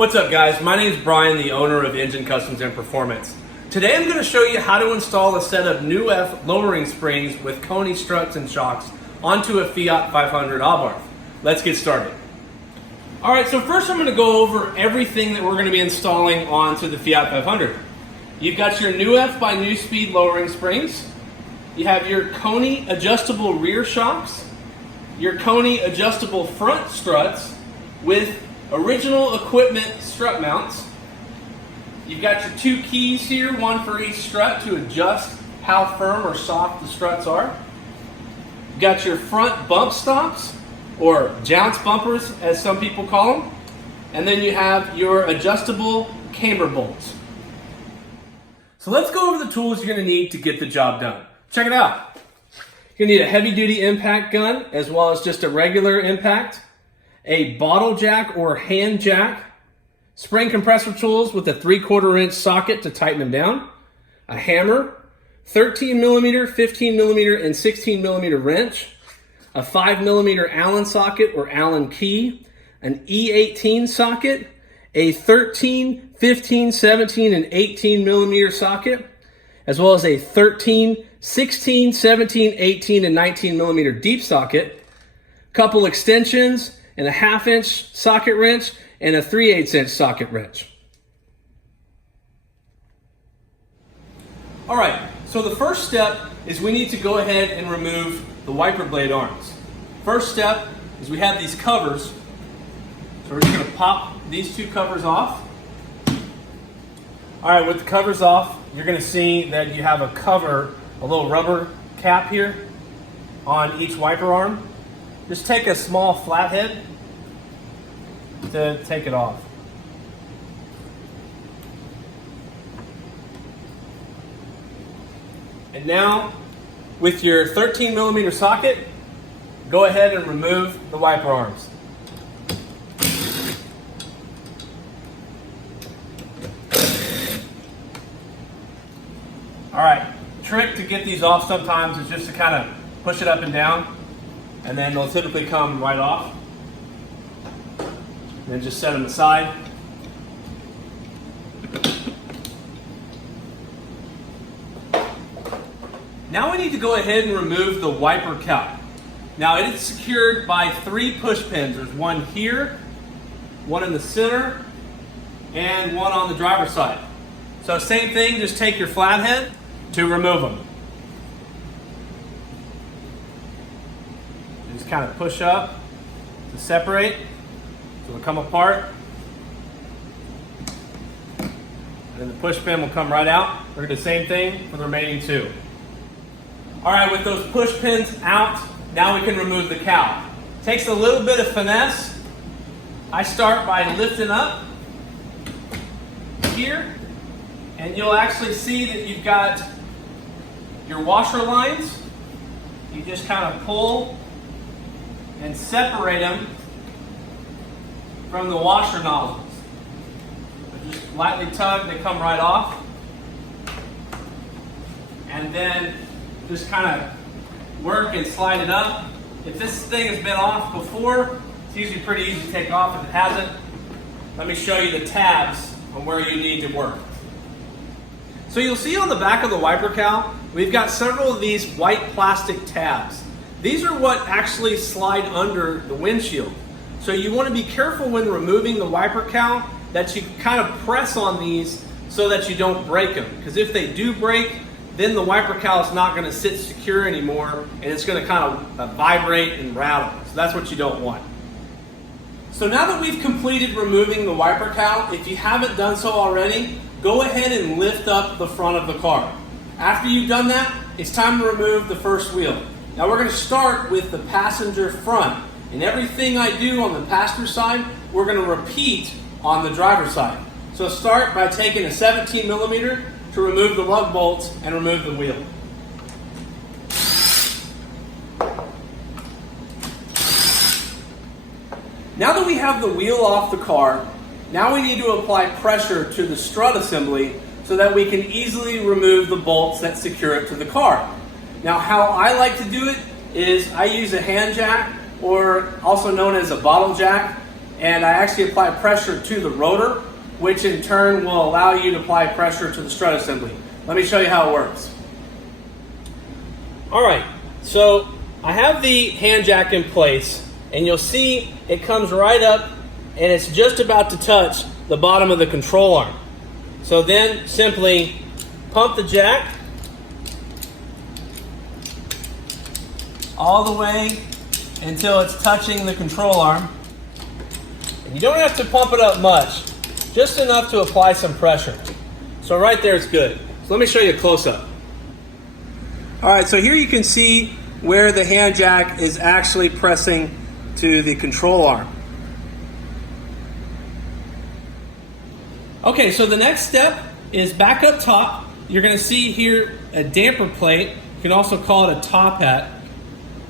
What's up guys, my name is Brian, the owner of Engine Customs and Performance. Today I'm going to show you how to install a set of Neu-f lowering springs with KONI struts and shocks onto a Fiat 500 Abarth. Let's get started. Alright, so first I'm going to go over everything that we're going to be installing onto the Fiat 500. You've got your Neu-f by Neuspeed lowering springs. You have your KONI adjustable rear shocks, your KONI adjustable front struts with original equipment strut mounts. You've got your two keys here, one for each strut to adjust how firm or soft the struts are. You've got your front bump stops, or jounce bumpers as some people call them. And then you have your adjustable camber bolts. So let's go over the tools you're going to need to get the job done. Check it out. You're going to need a heavy duty impact gun as well as just a regular impact, a bottle jack or hand jack, spring compressor tools with a 3/4 inch socket to tighten them down, a hammer, 13mm, 15mm, and 16mm wrench, a 5mm Allen socket or Allen key, an E18 socket, a 13, 15, 17, and 18mm socket, as well as a 13, 16, 17, 18, and 19mm deep socket, couple extensions, and a 1/2 inch socket wrench, and a 3/8 inch socket wrench. All right, so the first step is we need to go ahead and remove the wiper blade arms. First step is we have these covers, so we're just gonna pop these two covers off. All right, with the covers off, you're gonna see that you have a cover, a little rubber cap here on each wiper arm. Just take a small flathead to take it off. And now, with your 13mm socket, go ahead and remove the wiper arms. All right, trick to get these off sometimes is just to kind of push it up and down, and then they'll typically come right off. And then just set them aside. Now we need to go ahead and remove the wiper cap. Now it is secured by 3 push pins. There's one here, one in the center, and one on the driver's side. So same thing, just take your flathead to remove them. Just kind of push up to separate. So they'll come apart. And then the push pin will come right out. We're going to do the same thing for the remaining 2. All right, with those push pins out, now we can remove the cowl. Takes a little bit of finesse. I start by lifting up here, and you'll actually see that you've got your washer lines. You just kind of pull and separate them from the washer nozzles. So just lightly tug, they come right off. And then just kind of work and slide it up. If this thing has been off before, it's usually pretty easy to take off. If it hasn't, let me show you the tabs on where you need to work. So you'll see on the back of the wiper cowl, we've got several of these white plastic tabs. These are what actually slide under the windshield. So you want to be careful when removing the wiper cowl that you kind of press on these so that you don't break them. Because if they do break, then the wiper cowl is not going to sit secure anymore, and it's going to kind of vibrate and rattle. So that's what you don't want. So now that we've completed removing the wiper cowl, if you haven't done so already, go ahead and lift up the front of the car. After you've done that, it's time to remove the first wheel. Now we're going to start with the passenger front. And everything I do on the passenger side, we're going to repeat on the driver's side. So start by taking a 17mm to remove the lug bolts and remove the wheel. Now that we have the wheel off the car, now we need to apply pressure to the strut assembly so that we can easily remove the bolts that secure it to the car. Now how I like to do it is I use a hand jack, or also known as a bottle jack, and I actually apply pressure to the rotor, which in turn will allow you to apply pressure to the strut assembly. Let me show you how it works. All right, so I have the hand jack in place, and you'll see it comes right up and it's just about to touch the bottom of the control arm. So then simply pump the jack all the way until it's touching the control arm. And you don't have to pump it up much, just enough to apply some pressure. So right there it's good. So let me show you a close-up. All right, so here you can see where the hand jack is actually pressing to the control arm. Okay, so the next step is back up top. You're going to see here a damper plate. You can also call it a top hat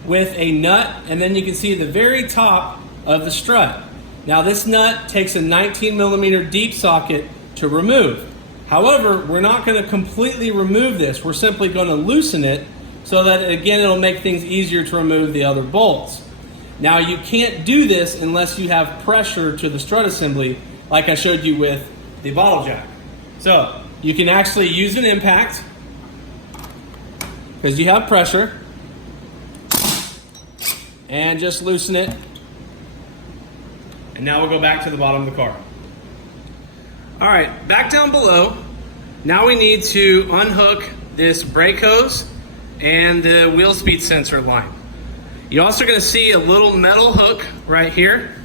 with a nut, and then you can see the very top of the strut. Now this nut takes a 19mm deep socket to remove. However, we're not going to completely remove this. We're simply going to loosen it so that, again, it'll make things easier to remove the other bolts. Now you can't do this unless you have pressure to the strut assembly like I showed you with the bottle jack. So you can actually use an impact because you have pressure and just loosen it. And now we'll go back to the bottom of the car. All right, back down below. Now we need to unhook this brake hose and the wheel speed sensor line. You're also going to see a little metal hook right here.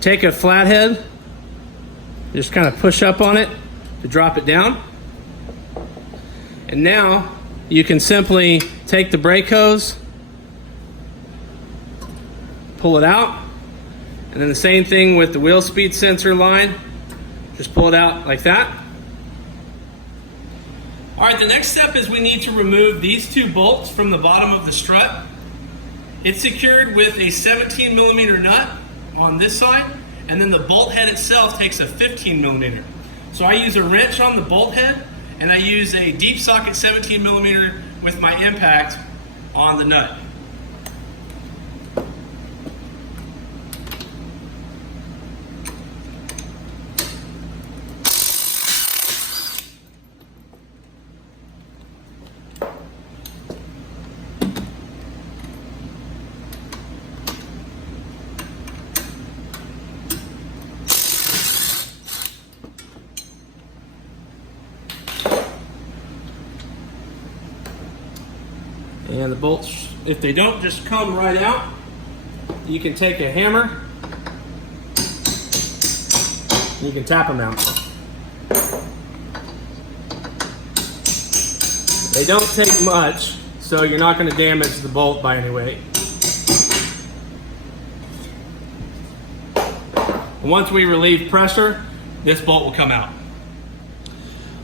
Take a flathead, just kind of push up on it to drop it down. And now you can simply take the brake hose, pull it out, and then the same thing with the wheel speed sensor line. Just pull it out like that. All right, the next step is we need to remove these two bolts from the bottom of the strut. It's secured with a 17mm nut on this side, and then the bolt head itself takes a 15mm. So I use a wrench on the bolt head, and I use a deep socket 17mm with my impact on the nut. And the bolts, if they don't just come right out, you can take a hammer, and you can tap them out. They don't take much, so you're not going to damage the bolt by any way. And once we relieve pressure, this bolt will come out.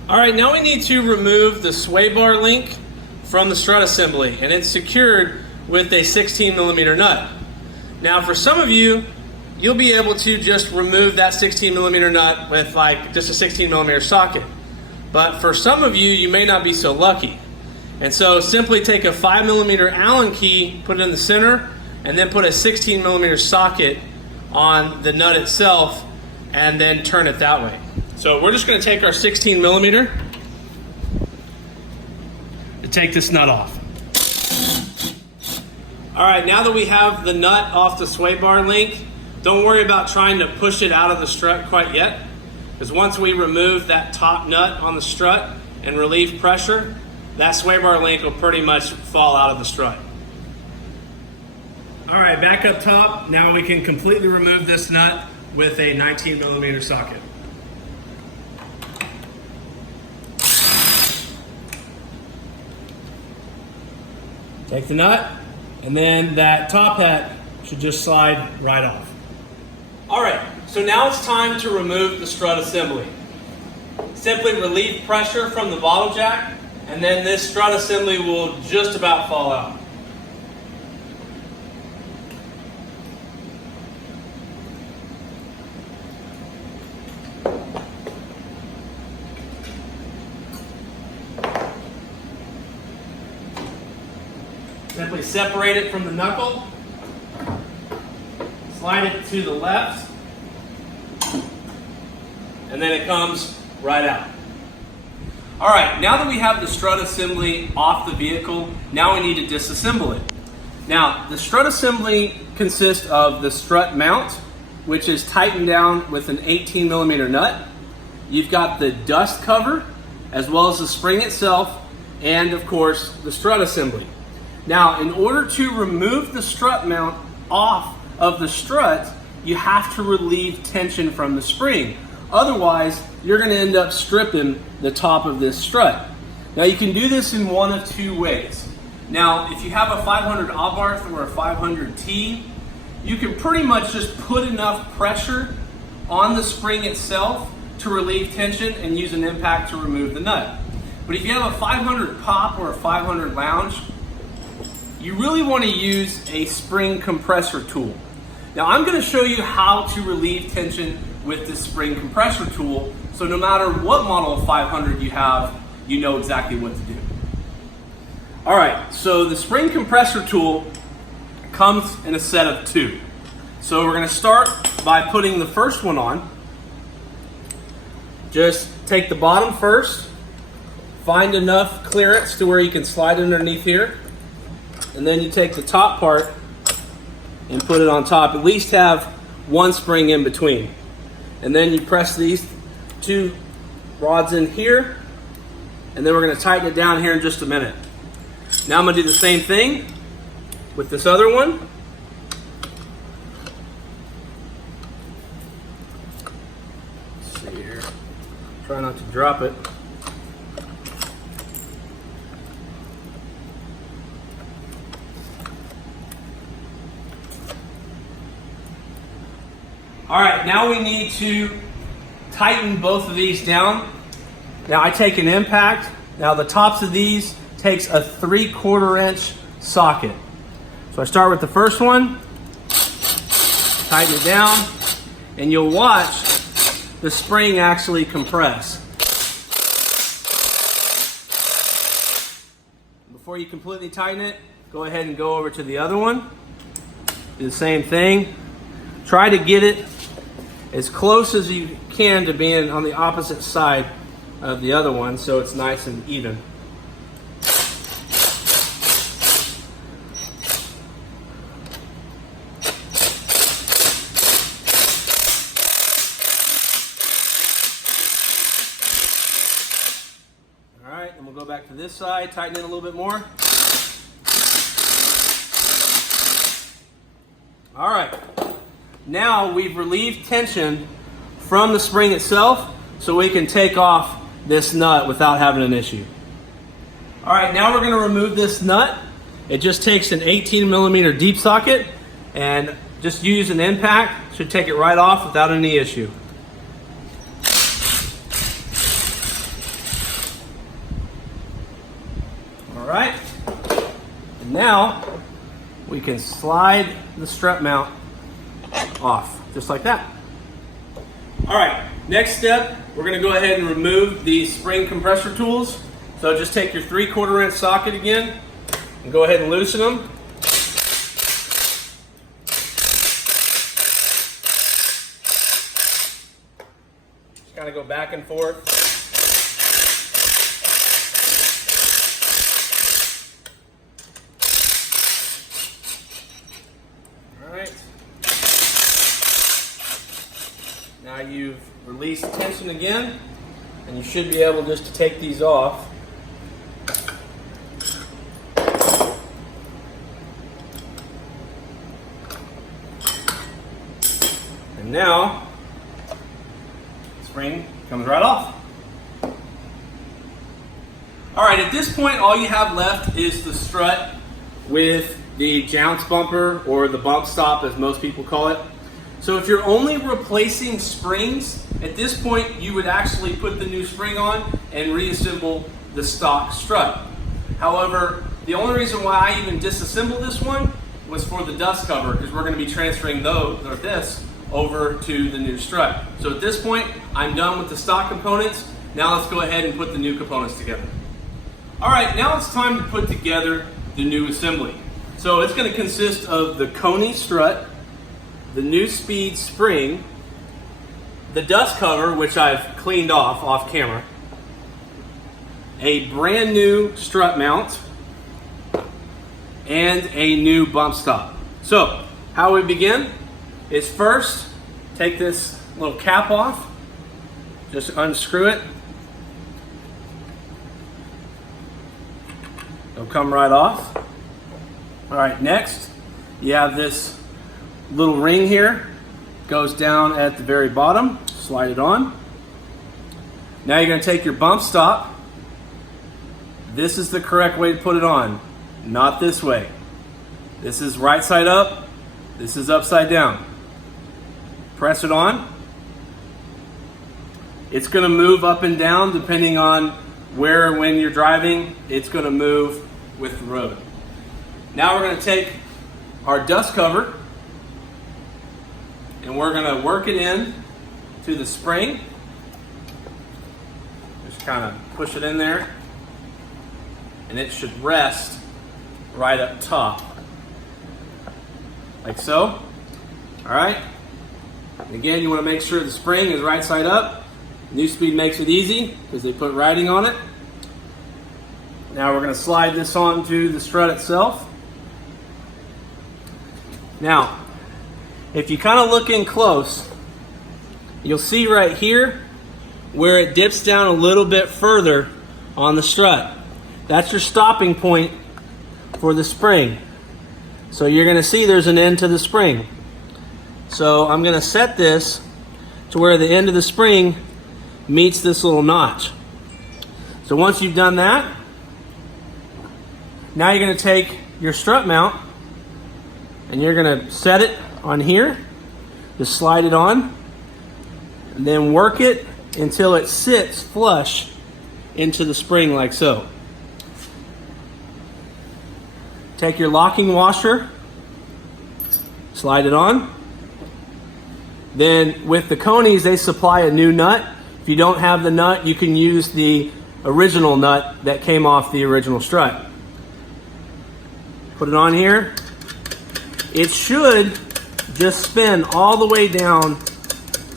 All right, now we need to remove the sway bar link from the strut assembly, and it's secured with a 16mm nut. Now for some of you, you'll be able to just remove that 16mm nut with like just a 16mm socket. But for some of you, you may not be so lucky. And so simply take a 5mm Allen key, put it in the center, and then put a 16mm socket on the nut itself, and then turn it that way. So we're just going to take our 16mm to take this nut off. All right, now that we have the nut off the sway bar link, don't worry about trying to push it out of the strut quite yet, because once we remove that top nut on the strut and relieve pressure, that sway bar link will pretty much fall out of the strut. All right, back up top. Now we can completely remove this nut with a 19mm socket. Take the nut, and then that top hat should just slide right off. All right, so now it's time to remove the strut assembly. Simply relieve pressure from the bottle jack, and then this strut assembly will just about fall out. Simply separate it from the knuckle. slide it to the left, and then it comes right out. All right, now that we have the strut assembly off the vehicle, now we need to disassemble it. Now, the strut assembly consists of the strut mount, which is tightened down with an 18mm nut. You've got the dust cover, as well as the spring itself, and of course, the strut assembly. Now, in order to remove the strut mount off of the strut, you have to relieve tension from the spring. Otherwise, you're going to end up stripping the top of this strut. Now, you can do this in one of two ways. Now, if you have a 500 Abarth or a 500T, you can pretty much just put enough pressure on the spring itself to relieve tension and use an impact to remove the nut. But if you have a 500 Pop or a 500 Lounge, you really want to use a spring compressor tool. Now, I'm going to show you how to relieve tension with this spring compressor tool, so no matter what model of 500 you have, you know exactly what to do. All right, so the spring compressor tool comes in a set of two. So we're going to start by putting the first one on. Just take the bottom first, find enough clearance to where you can slide it underneath here, and then you take the top part and put it on top. At least have one spring in between. And then you press these two rods in here, and then we're going to tighten it down here in just a minute. Now I'm going to do the same thing with this other one. Let's see here. Try not to drop it. All right, now we need to tighten both of these down. Now I take an impact. Now the tops of these takes a 3/4 inch socket. So I start with the first one, tighten it down, and you'll watch the spring actually compress. Before you completely tighten it, go ahead and go over to the other one. Do the same thing. Try to get it as close as you can to being on the opposite side of the other one so it's nice and even. All right, and we'll go back to this side, tighten it a little bit more. All right. Now we've relieved tension from the spring itself so we can take off this nut without having an issue. All right, now we're going to remove this nut. It just takes an 18mm deep socket and just use an impact. Should take it right off without any issue. All right, and now we can slide the strut mount off, just like that. All right, next step, we're going to go ahead and remove the spring compressor tools. So just take your 3/4 inch socket again and go ahead and loosen them. Just kind of go back and forth. Now you've released tension again, and you should be able just to take these off. And now, the spring comes right off. All right, at this point, all you have left is the strut with the jounce bumper, or the bump stop as most people call it. So if you're only replacing springs, at this point you would actually put the new spring on and reassemble the stock strut. However, the only reason why I even disassembled this one was for the dust cover, because we're going to be transferring this over to the new strut. So at this point, I'm done with the stock components. Now let's go ahead and put the new components together. All right, now it's time to put together the new assembly. So it's going to consist of the KONI strut, the Neuspeed spring, the dust cover, which I've cleaned off camera, a brand new strut mount, and a new bump stop. So, how we begin is first take this little cap off, just unscrew it. It'll come right off. All right, next, you have this little ring here, goes down at the very bottom, slide it on. Now you're gonna take your bump stop. This is the correct way to put it on, not this way. This is right side up, this is upside down. Press it on. It's gonna move up and down depending on where and when you're driving. It's gonna move with the road. Now we're gonna take our dust cover and we're gonna work it in to the spring. Just kind of push it in there and it should rest right up top, like so. All right, and again, you wanna make sure the spring is right side up. Neuspeed makes it easy because they put writing on it. Now we're gonna slide this onto the strut itself. Now, if you kind of look in close, you'll see right here where it dips down a little bit further on the strut. That's your stopping point for the spring. So you're gonna see there's an end to the spring. So I'm gonna set this to where the end of the spring meets this little notch. So once you've done that, now you're gonna take your strut mount and you're gonna set it on here, just slide it on, and then work it until it sits flush into the spring like so. Take your locking washer, slide it on. Then with the KONIs, they supply a new nut. If you don't have the nut, you can use the original nut that came off the original strut. Put it on here. It should just spin all the way down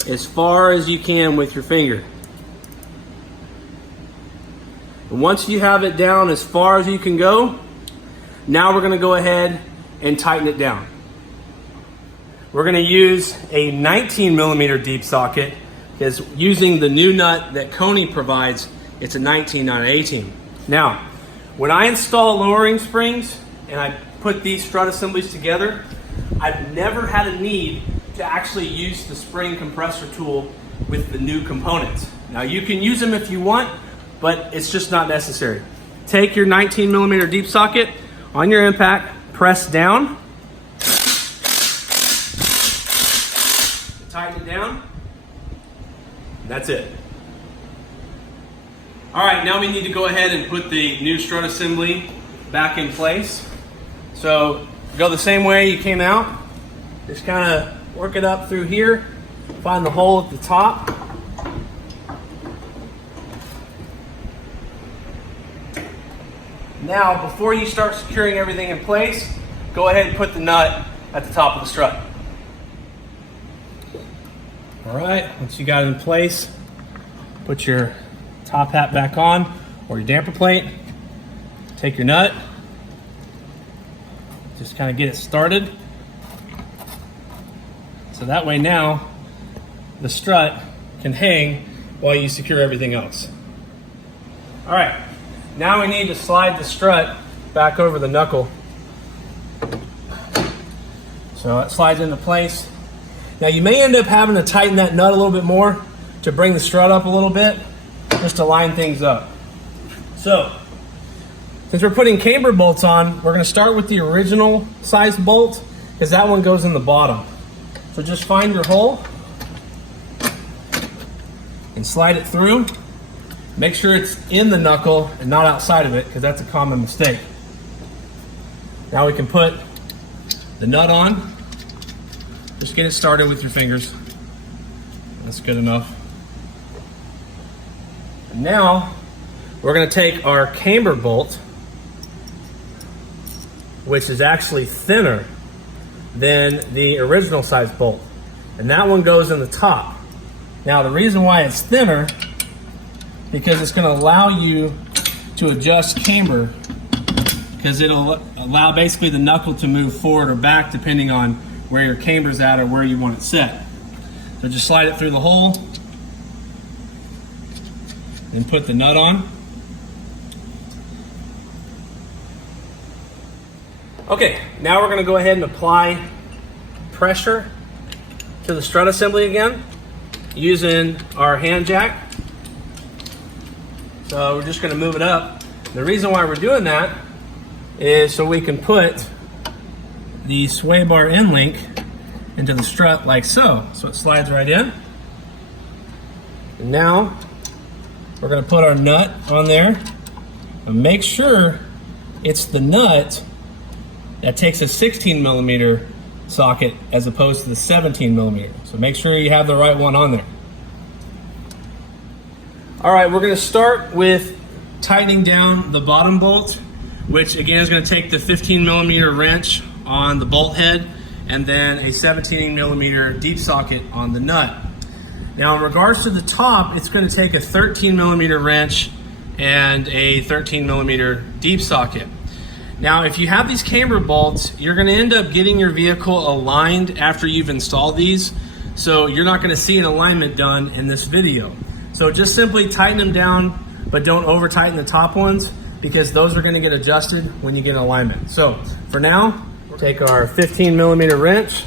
as far as you can with your finger. And once you have it down as far as you can go, now we're going to go ahead and tighten it down. We're going to use a 19 millimeter deep socket because using the new nut that KONI provides, it's a 19, not an 18. Now, when I install lowering springs and I put these strut assemblies together, I've never had a need to actually use the spring compressor tool with the new components. Now you can use them if you want, but it's just not necessary. Take your 19 millimeter deep socket on your impact, press down, tighten it down, and that's it. All right, now we need to go ahead and put the new strut assembly back in place. So go the same way you came out. Just kind of work it up through here. Find the hole at the top. Now, before you start securing everything in place, go ahead and put the nut at the top of the strut. All right, once you got it in place, put your top hat back on or your damper plate. Take your nut. Just kind of get it started. So that way now the strut can hang while you secure everything else. All right, now we need to slide the strut back over the knuckle. So it slides into place. Now you may end up having to tighten that nut a little bit more to bring the strut up a little bit, just to line things up. So, since we're putting camber bolts on, we're gonna start with the original size bolt, because that one goes in the bottom. So just find your hole and slide it through. Make sure it's in the knuckle and not outside of it, because that's a common mistake. Now we can put the nut on. Just get it started with your fingers. That's good enough. And now we're going to take our camber bolt, which is actually thinner than the original size bolt. And that one goes in the top. Now the reason why it's thinner, because it's going to allow you to adjust camber, because it'll allow basically the knuckle to move forward or back depending on where your camber's at or where you want it set. So just slide it through the hole and put the nut on. Okay, now we're going to go ahead and apply pressure to the strut assembly again using our hand jack. So we're just going to move it up. The reason why we're doing that is so we can put the sway bar end link into the strut like so. So it slides right in. And now we're going to put our nut on there and make sure it's the nut that takes a 16mm socket as opposed to the 17mm. So make sure you have the right one on there. All right, we're going to start with tightening down the bottom bolt, which again is going to take the 15mm wrench on the bolt head and then a 17mm deep socket on the nut. Now in regards to the top, it's going to take a 13mm wrench and a 13mm deep socket. Now if you have these camber bolts, you're going to end up getting your vehicle aligned after you've installed these, so you're not going to see an alignment done in this video. So just simply tighten them down, but don't over tighten the top ones, because those are going to get adjusted when you get an alignment. So for now, we'll take our 15mm wrench,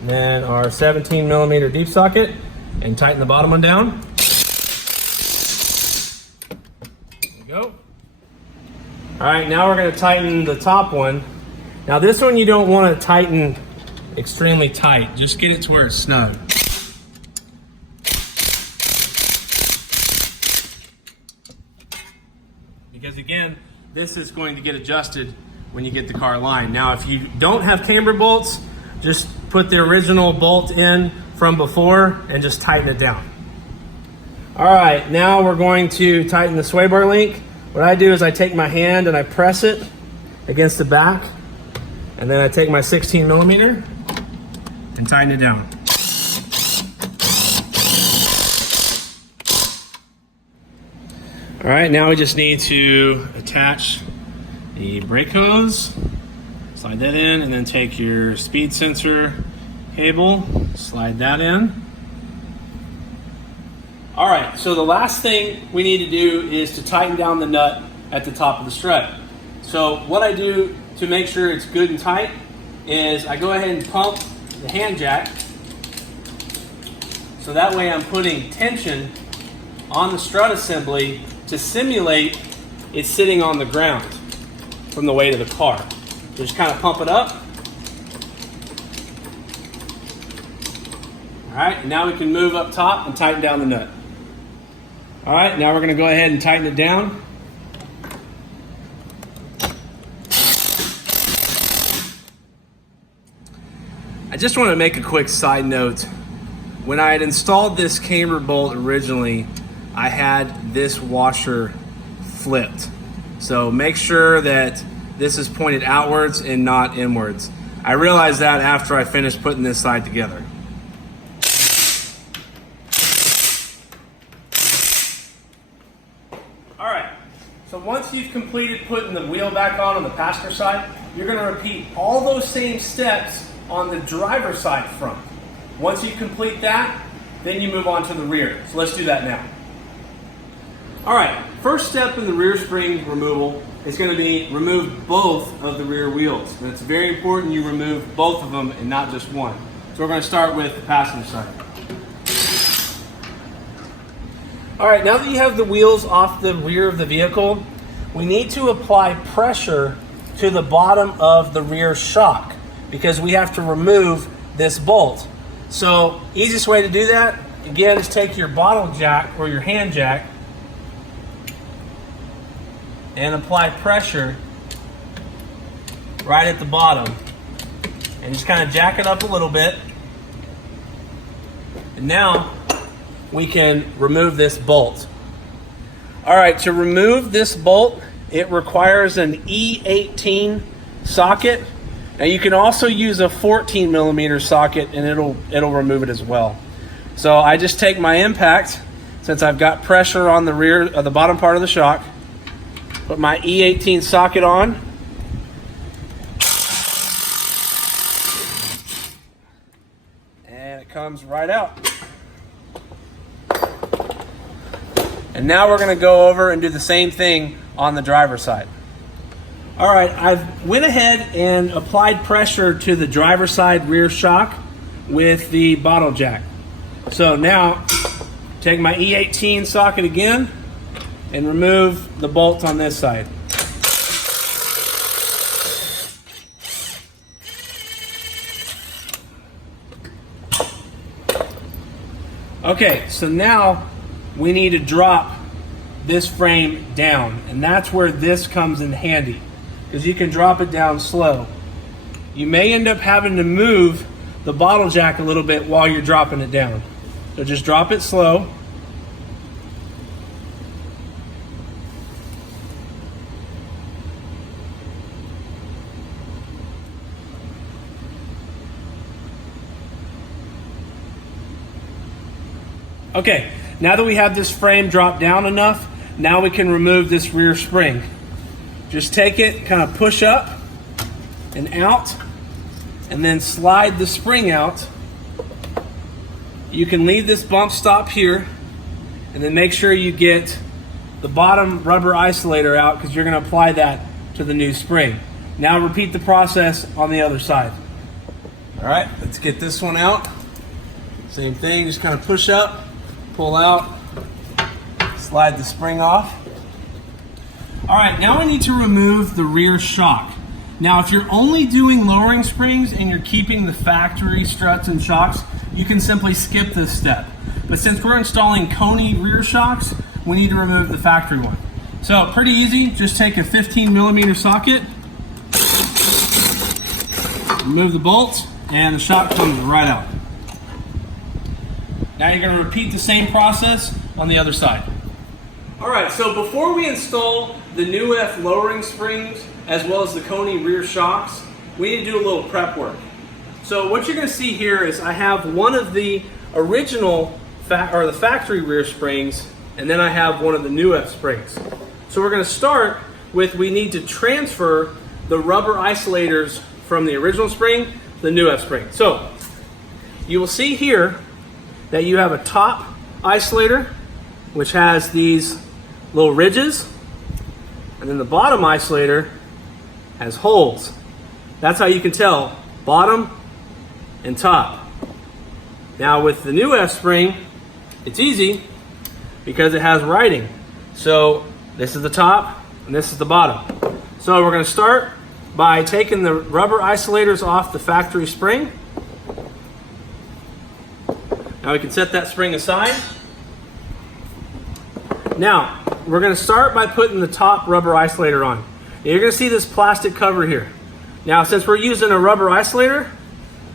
and then our 17mm deep socket, and tighten the bottom one down. There we go. All right, now we're going to tighten the top one. Now this one you don't want to tighten extremely tight. Just get it to where it's snug. Because again, this is going to get adjusted when you get the car aligned. Now if you don't have camber bolts, just put the original bolt in from before and just tighten it down. All right, now we're going to tighten the sway bar link. What I do is I take my hand and I press it against the back, and then I take my 16mm and tighten it down. All right, now we just need to attach the brake hose, slide that in, and then take your speed sensor cable, slide that in. All right, so the last thing we need to do is to tighten down the nut at the top of the strut. So what I do to make sure it's good and tight is I go ahead and pump the hand jack, so that way I'm putting tension on the strut assembly to simulate it's sitting on the ground from the weight of the car. So just kind of pump it up. All right, now we can move up top and tighten down the nut. All right, now we're going to go ahead and tighten it down. I just want to make a quick side note. When I had installed this camber bolt originally, I had this washer flipped. So make sure that this is pointed outwards and not inwards. I realized that after I finished putting this side together. So once you've completed putting the wheel back on the passenger side, you're going to repeat all those same steps on the driver's side front. Once you complete that, then you move on to the rear. So let's do that now. All right, first step in the rear spring removal is going to be remove both of the rear wheels. And it's very important you remove both of them and not just one. So we're going to start with the passenger side. All right, now that you have the wheels off the rear of the vehicle, we need to apply pressure to the bottom of the rear shock because we have to remove this bolt. So easiest way to do that, again, is take your bottle jack or your hand jack and apply pressure right at the bottom. And just kind of jack it up a little bit. And now we can remove this bolt. All right, to remove this bolt, it requires an E18 socket. Now you can also use a 14 millimeter socket and it'll remove it as well. So I just take my impact, since I've got pressure on the rear of the bottom part of the shock, put my E18 socket on, and it comes right out. And now we're going to go over and do the same thing on the driver's side. All right, I've went ahead and applied pressure to the driver's side rear shock with the bottle jack. So now, take my E18 socket again and remove the bolts on this side. Okay, so now we need to drop this frame down, and that's where this comes in handy, because you can drop it down slow. You may end up having to move the bottle jack a little bit while you're dropping it down. So just drop it slow. Okay, now that we have this frame dropped down enough, now we can remove this rear spring. Just take it, kind of push up and out, and then slide the spring out. You can leave this bump stop here, and then make sure you get the bottom rubber isolator out, because you're going to apply that to the new spring. Now repeat the process on the other side. All right, let's get this one out. Same thing, just kind of push up, pull out, slide the spring off. All right, now we need to remove the rear shock. Now, if you're only doing lowering springs and you're keeping the factory struts and shocks, you can simply skip this step. But since we're installing KONI rear shocks, we need to remove the factory one. So pretty easy, just take a 15 millimeter socket, remove the bolt, and the shock comes right out. Now you're going to repeat the same process on the other side. All right, so before we install the Neu-f lowering springs as well as the KONI rear shocks, we need to do a little prep work. So what you're going to see here is I have one of the original the factory rear springs, and then I have one of the Neu-f springs. So we're going to start with, we need to transfer the rubber isolators from the original spring to the Neu-f spring. So you will see here that you have a top isolator, which has these little ridges, and then the bottom isolator has holes. That's how you can tell bottom and top. Now with the Neu-f spring, it's easy because it has writing. So this is the top and this is the bottom. So we're going to start by taking the rubber isolators off the factory spring. Now we can set that spring aside. Now we're going to start by putting the top rubber isolator on. Now, you're going to see this plastic cover here. Now since we're using a rubber isolator,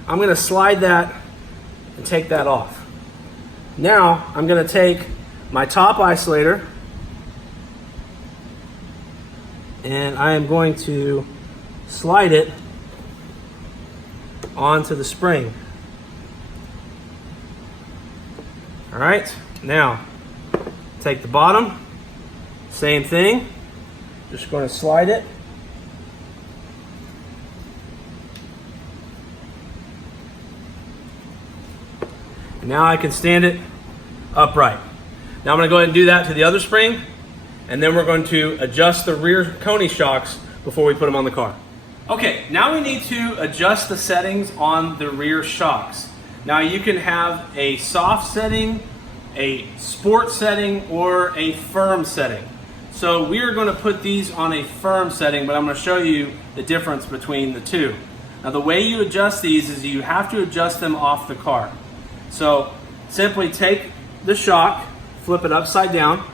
I'm going to slide that and take that off. Now I'm going to take my top isolator and I am going to slide it onto the spring. All right, now take the bottom, same thing, just going to slide it. Now I can stand it upright. Now I'm going to go ahead and do that to the other spring, and then we're going to adjust the rear KONI shocks before we put them on the car. Okay, now we need to adjust the settings on the rear shocks. Now you can have a soft setting, a sport setting, or a firm setting. So we are going to put these on a firm setting, but I'm going to show you the difference between the two. Now the way you adjust these is you have to adjust them off the car. So simply take the shock, flip it upside down,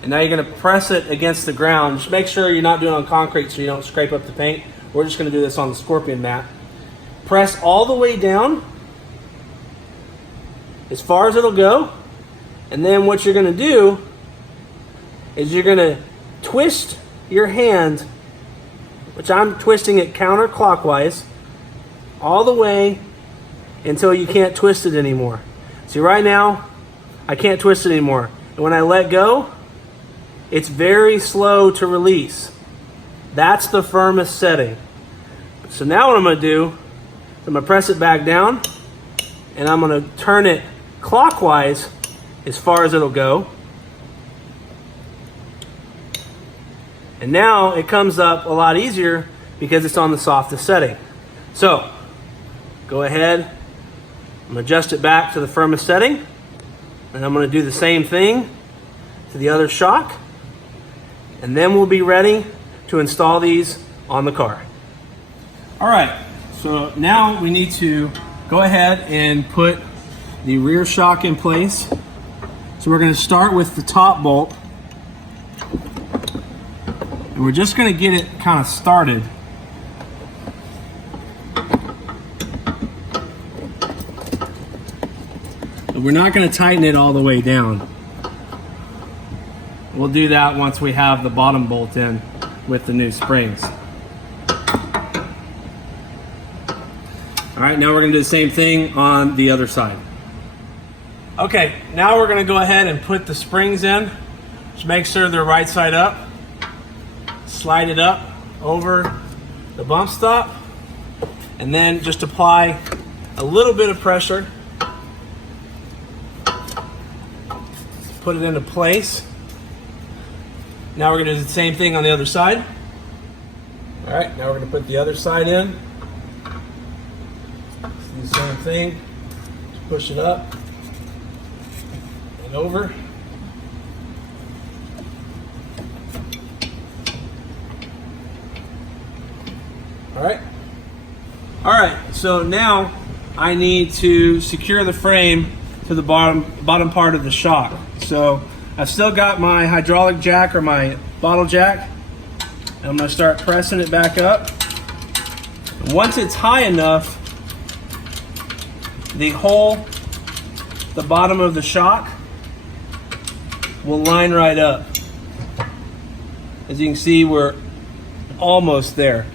and now you're going to press it against the ground. Just make sure you're not doing it on concrete so you don't scrape up the paint. We're just going to do this on the Scorpion mat. Press all the way down as far as it'll go, and then what you're going to do is you're going to twist your hand which I'm twisting it counterclockwise all the way until you can't twist it anymore. See, right now, I can't twist it anymore. And when I let go, it's very slow to release. That's the firmest setting. So now what I'm gonna do, is I'm gonna press it back down and I'm gonna turn it clockwise as far as it'll go. And now it comes up a lot easier because it's on the softest setting. So go ahead, I'm gonna adjust it back to the firmest setting, and I'm gonna do the same thing to the other shock, and then we'll be ready to install these on the car. All right, so now we need to go ahead and put the rear shock in place. So we're gonna start with the top bolt, and we're just gonna get it kind of started. But we're not gonna tighten it all the way down. We'll do that once we have the bottom bolt in with the new springs. All right, now we're gonna do the same thing on the other side. Okay, now we're gonna go ahead and put the springs in. Just make sure they're right side up. Slide it up over the bump stop, and then just apply a little bit of pressure. Put it into place. Now we're gonna do the same thing on the other side. All right, now we're gonna put the other side in. Do the same thing. Just push it up and over. All right, so now I need to secure the frame to the bottom part of the shock. So I've still got my hydraulic jack or my bottle jack. And I'm gonna start pressing it back up. And once it's high enough, the bottom of the shock will line right up. As you can see, we're almost there.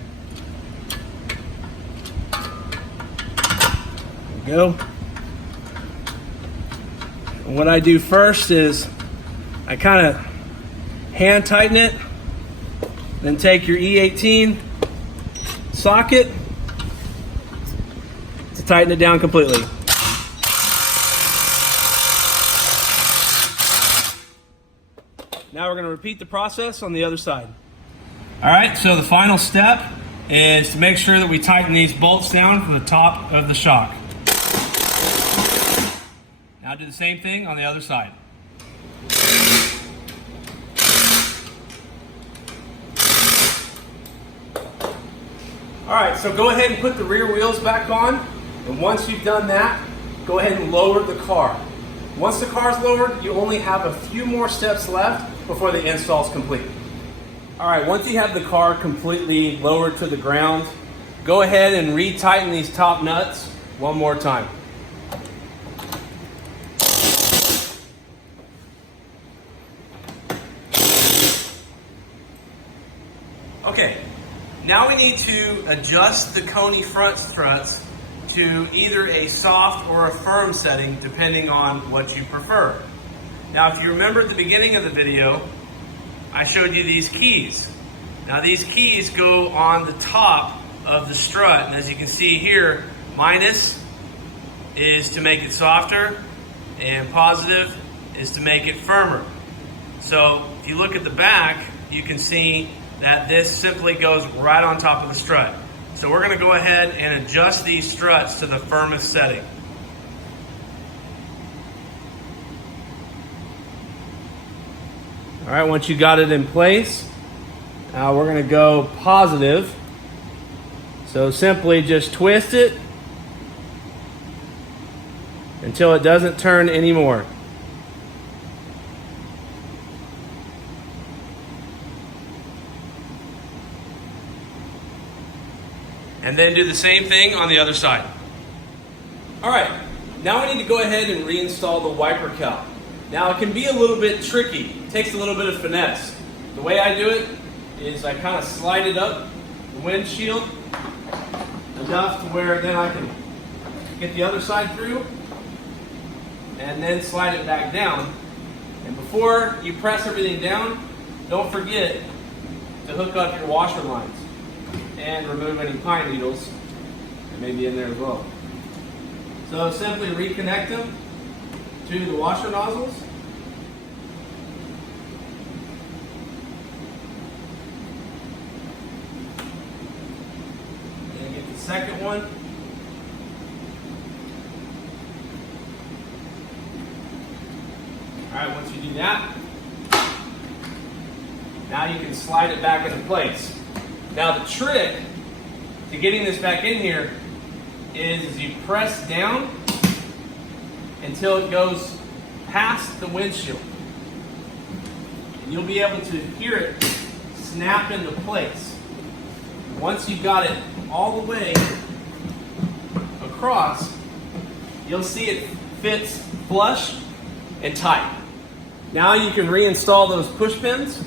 Go. And what I do first is I kind of hand tighten it, then take your E18 socket to tighten it down completely. Now we're going to repeat the process on the other side. All right, so the final step is to make sure that we tighten these bolts down from the top of the shock. Now do the same thing on the other side. All right, so go ahead and put the rear wheels back on, and once you've done that, go ahead and lower the car. Once the car is lowered, you only have a few more steps left before the install is complete. All right, once you have the car completely lowered to the ground, go ahead and re-tighten these top nuts one more time. Okay, now we need to adjust the KONI front struts to either a soft or a firm setting, depending on what you prefer. Now, if you remember at the beginning of the video, I showed you these keys. Now, these keys go on the top of the strut, and as you can see here, minus is to make it softer, and positive is to make it firmer. So, if you look at the back, you can see that this simply goes right on top of the strut. So we're going to go ahead and adjust these struts to the firmest setting. All right, once you got it in place, now we're going to go positive. So simply just twist it until it doesn't turn anymore. And then do the same thing on the other side. All right, now we need to go ahead and reinstall the wiper cowl. Now it can be a little bit tricky. It takes a little bit of finesse. The way I do it is I kind of slide it up the windshield enough to where then I can get the other side through and then slide it back down. And before you press everything down, don't forget to hook up your washer lines and remove any pine needles that may be in there as well. So simply reconnect them to the washer nozzles. And get the second one. All right, once you do that, now you can slide it back into place. Now the trick to getting this back in here is you press down until it goes past the windshield. And you'll be able to hear it snap into place. Once you've got it all the way across, you'll see it fits flush and tight. Now you can reinstall those push pins.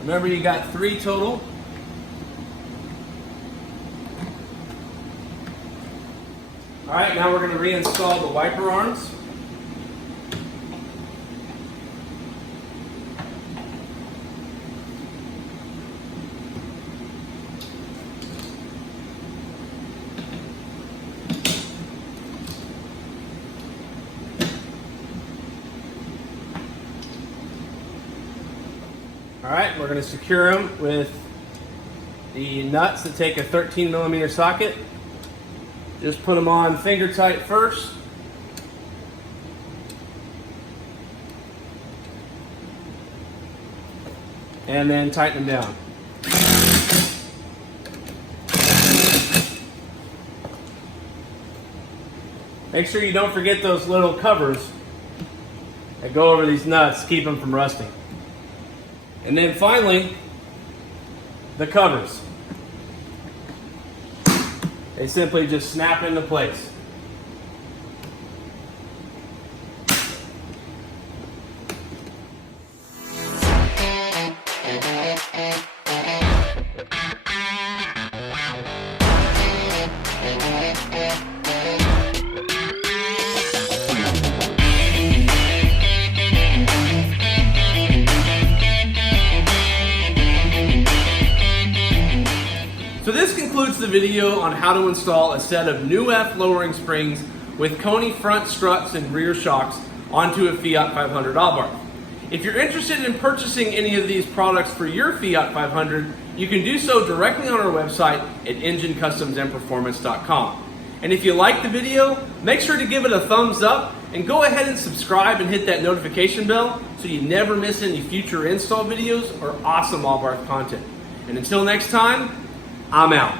Remember, you got 3 total. All right, now we're going to reinstall the wiper arms. All right, we're going to secure them with the nuts that take a 13mm socket. Just put them on finger tight first. And then tighten them down. Make sure you don't forget those little covers that go over these nuts to keep them from rusting. And then finally, the covers. They simply just snap into place. So this concludes the video on how to install a set of Neu-f lowering springs with KONI front struts and rear shocks onto a Fiat 500 Abarth. If you're interested in purchasing any of these products for your Fiat 500, you can do so directly on our website at ngencustoms.com. And if you like the video, make sure to give it a thumbs up and go ahead and subscribe and hit that notification bell so you never miss any future install videos or awesome Abarth content. And until next time, I'm out.